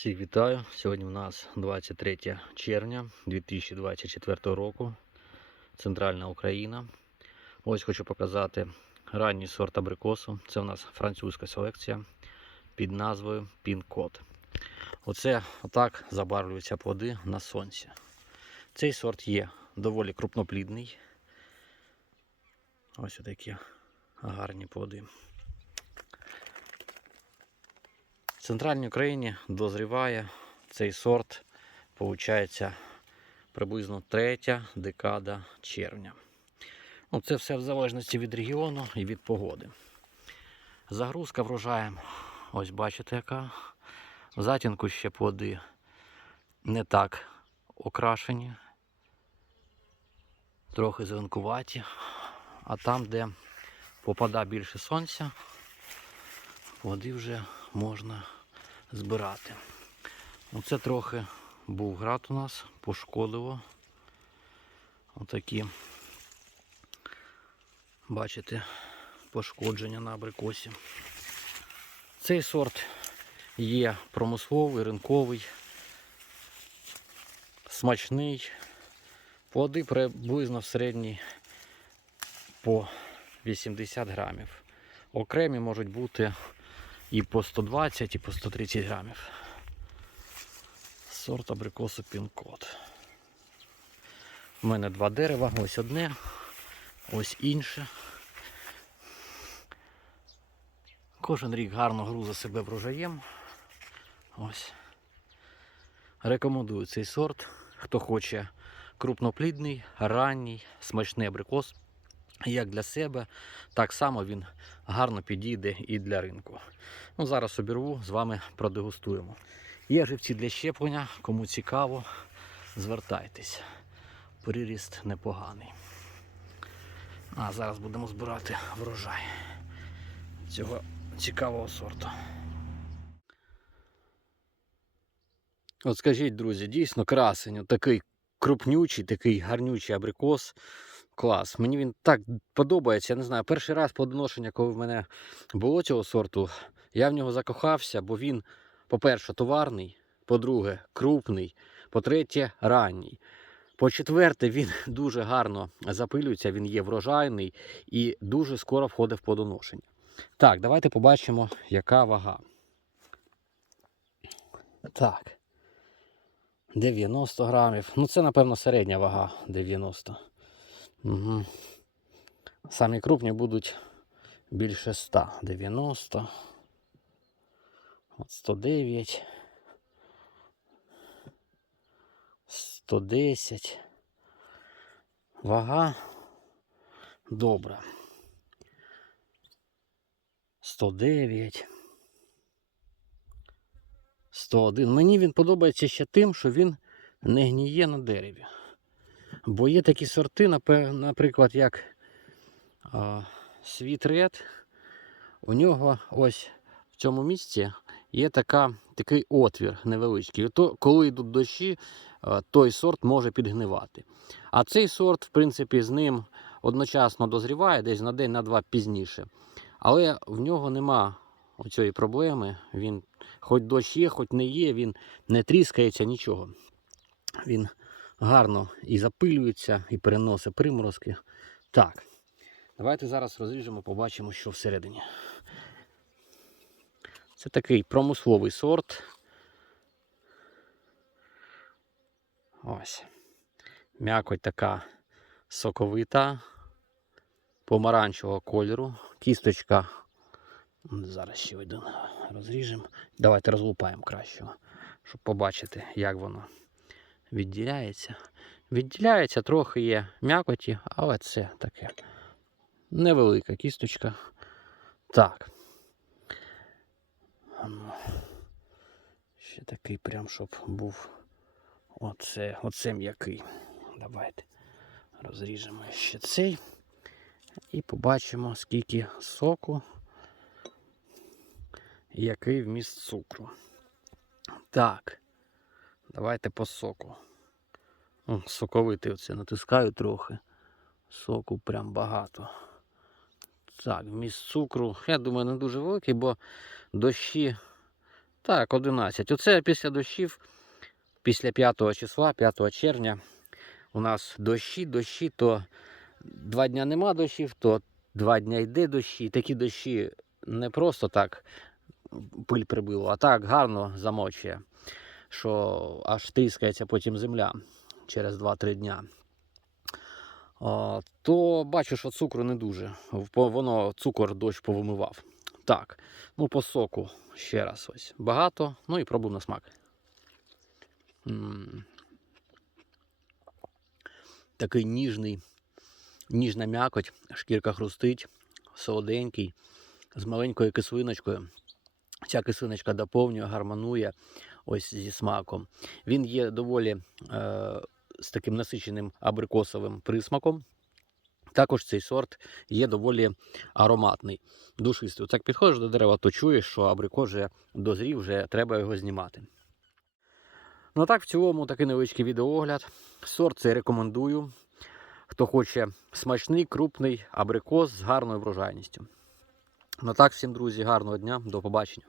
Всіх вітаю! Сьогодні у нас 23 червня 2024 року. Центральна Україна. Ось хочу показати ранній сорт абрикосу. Це у нас французька селекція під назвою Пін-Кот. Оце отак забарвлюються плоди на сонці. Цей сорт є доволі крупноплідний. Ось такі гарні плоди. В центральній Україні дозріває цей сорт, виходить, приблизно третя декада червня. Ну, це все в залежності від регіону і від погоди. Загрузка врожаєм, ось бачите, яка. В затінку ще плоди не так окрашені, трохи зеленкуваті, а там, де попада більше сонця, плоди вже можна збирати. Оце трохи був град у нас, пошкодило. Отакі, бачите, пошкодження на абрикосі. Цей сорт є промисловий, ринковий, смачний. Плоди приблизно в середній по 80 грамів. Окремі можуть бути і по 120, і по 130 грамів. Сорт абрикосу пін-код. У мене два дерева, ось одне, ось інше. Кожен рік гарно груза себе врожаєм. Ось. Рекомендую цей сорт. Хто хоче крупноплідний, ранній, смачний абрикос. Як для себе, так само він гарно підійде і для ринку. Ну, зараз обірву, з вами продегустуємо. Є живці для щеплення, кому цікаво, звертайтесь. Приріст непоганий. А зараз будемо збирати врожай цього цікавого сорту. От скажіть, друзі, дійсно красень, такий крупнючий, такий гарнючий абрикос. Клас. Мені він так подобається. Я не знаю, перший раз плодоношення, коли в мене було цього сорту, я в нього закохався, бо він, по-перше, товарний, по-друге, крупний, по-третє, ранній. По-четверте, він дуже гарно запилюється, він є врожайний і дуже скоро входить в плодоношення. Так, давайте побачимо, яка вага. Так. 90 грамів. Ну, це, напевно, середня вага 90. Угу. Самі крупні будуть більше 100. 90. От 109. 110. Вага добра. 109. 101. Мені він подобається ще тим, що він не гніє на дереві. Бо є такі сорти, наприклад, як Sweet Red. У нього ось в цьому місці є така, такий отвір невеличкий. То, коли йдуть дощі, той сорт може підгнивати. А цей сорт, в принципі, з ним одночасно дозріває, десь на день, на два пізніше. Але в нього нема оцієї проблеми. Він хоч дощ є, хоч не є, він не тріскається, нічого. Він гарно і запилюється, і переносить приморозки. Так, давайте зараз розріжемо, побачимо, що всередині. Це такий промисловий сорт. Ось. М'якоть така соковита, помаранчевого кольору. Кісточка. Зараз ще один розріжемо. Давайте розлупаємо кращого, щоб побачити, як воно відділяється. Відділяється, трохи є м'якоті, але це таке невелика кісточка. Так. Ну, Ще такий прям, щоб був оце, оце м'який. Давайте розріжемо ще цей. І побачимо, скільки соку який вміст цукру. Так. Давайте по соку. О, соковитий оце натискаю трохи. Соку прям багато. Так, вміст цукру, я думаю, не дуже великий, бо дощі Так, 11. Оце після дощів, після 5 числа, 5 червня, у нас дощі, дощі, то два дня нема дощів, то два дня йде дощі. Такі дощі не просто так пиль прибило, а так гарно замочує, що аж тріскається потім земля через 2-3 дня. То бачу, що цукру не дуже. Воно цукор дощ повимивав. Так, ну по соку ще раз ось. Багато, ну і пробуємо на смак. М. Такий ніжний, ніжна м'якоть, шкірка хрустить, солоденький, з маленькою кислиночкою. Ця кислиночка доповнює, гармонує ось зі смаком. Він є доволі е, з таким насиченим абрикосовим присмаком. Також цей сорт є доволі ароматний, душистий. Так підходиш до дерева, то чуєш, що абрикос вже дозрів, вже треба його знімати. Ну а так, в цілому такий невеличкий відеоогляд. Сорт цей рекомендую. Хто хоче смачний, крупний абрикос з гарною врожайністю. Ну так, всім друзі, гарного дня, до побачення.